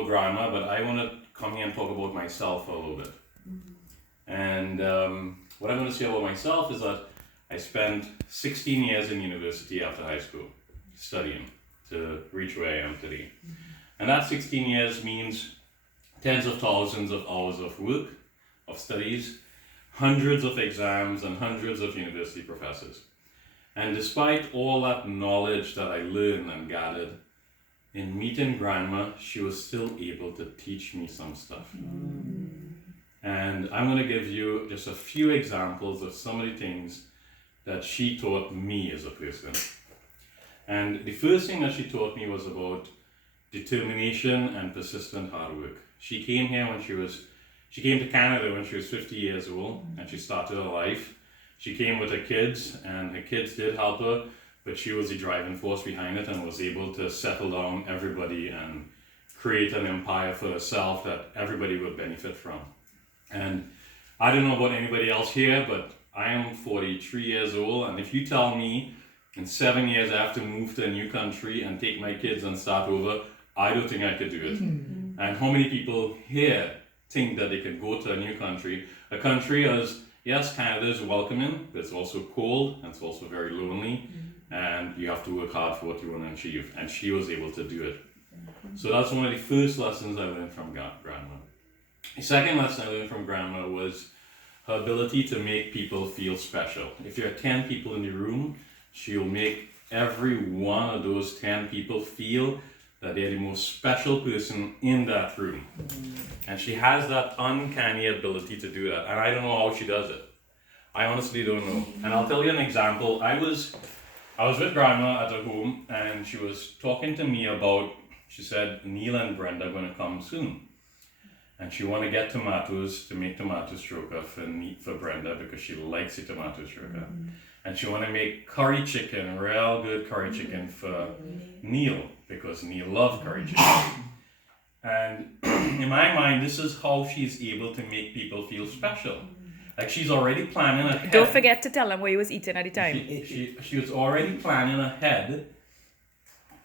grandma, but I want to come here and talk about myself for a little bit. And what I'm going to say about myself is that I spent 16 years in university after high school studying to reach where I am today. And that 16 years means tens of thousands of hours of work, of studies, hundreds of exams, and hundreds of university professors. And despite all that knowledge that I learned and gathered, in meeting grandma, she was still able to teach me some stuff. And I'm going to give you just a few examples of some of the things that she taught me as a person. And the first thing that she taught me was about determination and persistent hard work. She came to Canada when she was 50 years old, and she started her life. She came with her kids, and her kids did help her, but she was the driving force behind it and was able to settle down everybody and create an empire for herself that everybody would benefit from. And I don't know about anybody else here, but I am 43 years old, and if you tell me in 7 years I have to move to a new country and take my kids and start over, I don't think I could do it. And how many people here think that they can go to a new country? A country as, yes, Canada is welcoming, but it's also cold, and it's also very lonely, and you have to work hard for what you want to achieve. And she was able to do it. So that's one of the first lessons I learned from grandma. The second lesson I learned from grandma was her ability to make people feel special. If you have 10 people in the room, she'll make every one of those 10 people feel that they're the most special person in that room. And she has that uncanny ability to do that. And I don't know how she does it. I honestly don't know. And I'll tell you an example. I was with grandma at her home, and she was talking to me about, she said, Neil and Brenda are going to come soon. And she want to get tomatoes to make tomato stroker for Brenda because she likes the tomato stroker. And she want to make curry chicken, real good curry chicken for Neil because Neil loves curry chicken. And in my mind, this is how she's able to make people feel special. Like she's already planning ahead. Don't forget to tell them what you was eating at the time. She was already planning ahead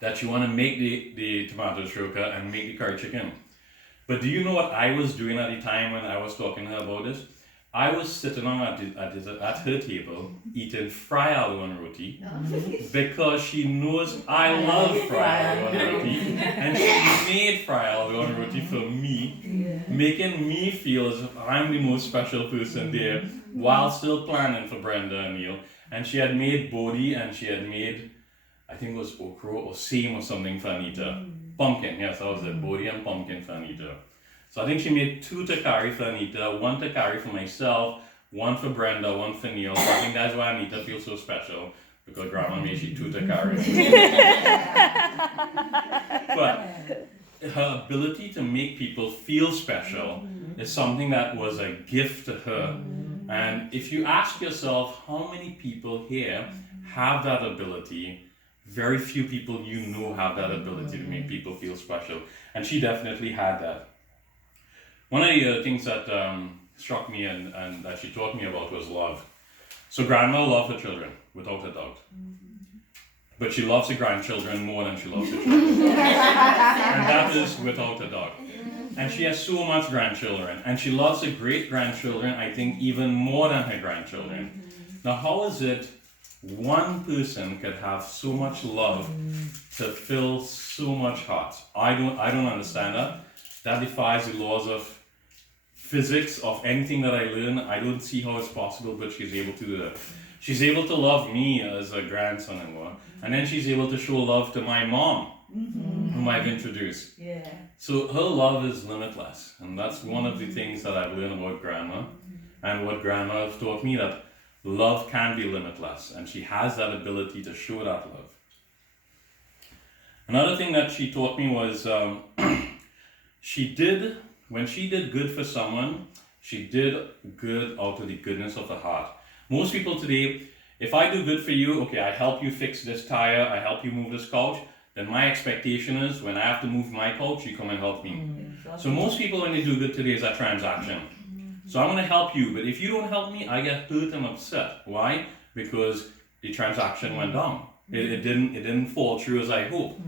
that she want to make the tomato stroker and make the curry chicken. But do you know what I was doing at the time when I was talking to her about this? I was sitting at her table eating fry aloo and roti because she knows I love fry aloo and roti, and she made fry aloo and roti for me, making me feel as if I'm the most special person there while still planning for Brenda and Neil. And she had made bodhi, and she had made, I think it was okra or same or something for Anita. Pumpkin, yes, that was it, bodhi and pumpkin for Anita. So I think she made 2 takari for Anita, 1 takari for myself, 1 for Brenda, 1 for Neil. So I think that's why Anita feels so special, because grandma made she 2 takari. But her ability to make people feel special is something that was a gift to her. And if you ask yourself how many people here have that ability, very few people you know have that ability to make people feel special. And she definitely had that. One of the things that struck me and that she taught me about was love. So grandma loved her children, without a doubt. But she loves her grandchildren more than she loves her children. And that is without a doubt. And she has so much grandchildren. And she loves her great-grandchildren, I think, even more than her grandchildren. Now, how is it one person could have so much love to fill so much heart? I don't understand that. That defies the laws of physics, of anything that I learn. I don't see how it's possible, but she's able to do that. She's able to love me as a grandson-in-law, and then she's able to show love to my mom, whom I've introduced. So her love is limitless, and that's one of the things that I've learned about grandma, and what grandma has taught me, that love can be limitless, and she has that ability to show that love. Another thing that she taught me was when she did good for someone, she did good out of the goodness of the heart. Most people today, if I do good for you, okay, I help you fix this tire, I help you move this couch, then my expectation is when I have to move my couch, you come and help me. So most people, when they do good today, is a transaction. So I'm going to help you, but if you don't help me, I get hurt and upset. Why? Because the transaction went down. It didn't fall through as I hoped.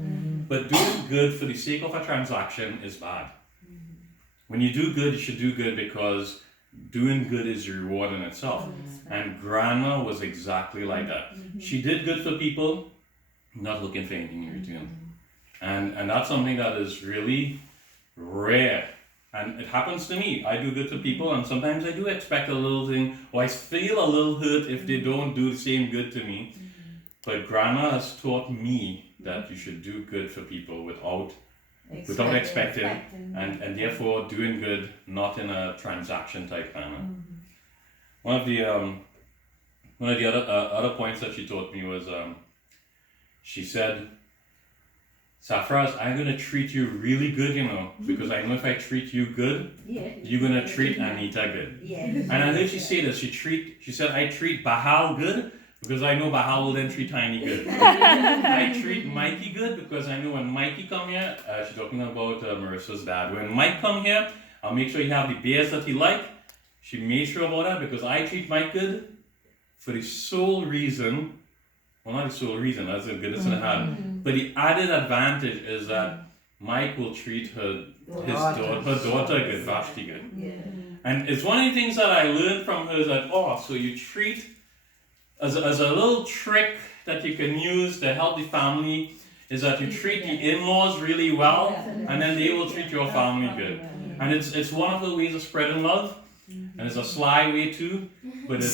But doing good for the sake of a transaction is bad. When you do good, you should do good because doing good is a reward in itself. And Grandma was exactly like that. She did good for people, not looking for anything in return. And that's something that is really rare. And it happens to me. I do good to people, and sometimes I do expect a little thing, or I feel a little hurt if they don't do the same good to me. But Grandma has taught me that you should do good for people without expecting, and therefore doing good not in a transaction type manner. One of the other points that she taught me was she said, Safraz, I'm gonna treat you really good, you know, because I know if I treat you good, you're gonna treat Anita good. And I heard she say this. She said I treat Bahal good because I know Bahal will then treat Tiny good. I treat Mikey good because I know when Mikey come here, she's talking about Marissa's dad. When Mike come here, I'll make sure he have the beers that he like. She made sure about that because I treat Mike good for the sole reason, well not the sole reason, that's a goodness in the hand, but the added advantage is that Mike will treat her daughter good, Vashti good. And it's one of the things that I learned from her is that, so you treat, as a little trick that you can use to help the family, is that you treat the in-laws really well, and then they will treat your family good. And it's one of the ways of spreading love, and it's a sly way too, but it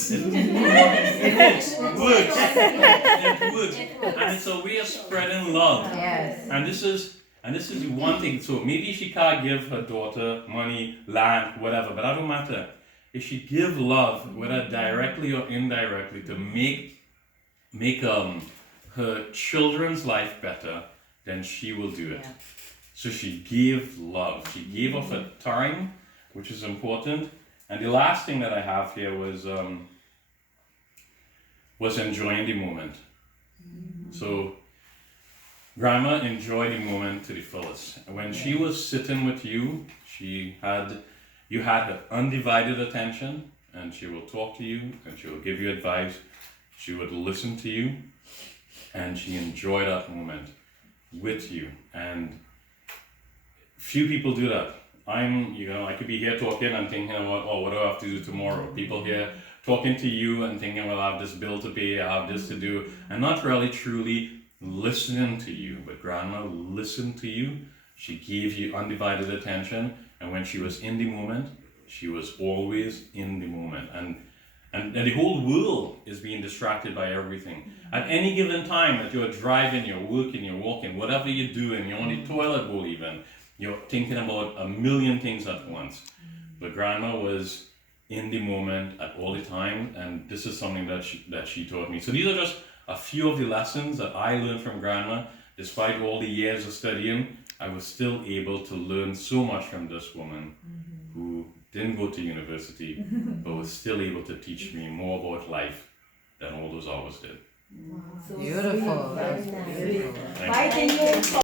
works. It works. And it's a way of spreading love. And this is the one thing. So maybe she can't give her daughter money, land, whatever, but that don't matter. If she give love, whether directly or indirectly, to make her children's life better, then she will do it. So she gave love. She gave of her time, which is important. And the last thing that I have here was enjoying the moment. So Grandma enjoyed the moment to the fullest. And when she was sitting with you, you had her undivided attention, and she will talk to you, and she will give you advice. She would listen to you, and she enjoyed that moment with you. And few people do that. I could be here talking and thinking about, what do I have to do tomorrow? People here talking to you and thinking, well, I have this bill to pay, I have this to do, and not really truly listening to you. But Grandma listened to you. She gave you undivided attention, and when she was in the moment, she was always in the moment. And the whole world is being distracted by everything. At any given time that you're driving, you're working, you're walking, whatever you're doing, you're on the toilet bowl even, you're thinking about a million things at once. But Grandma was in the moment at all the time, and this is something that she taught me. So these are just a few of the lessons that I learned from Grandma. Despite all the years of studying, I was still able to learn so much from this woman who didn't go to university, but was still able to teach me more about life than all those others did. Beautiful. That was beautiful. Thank you.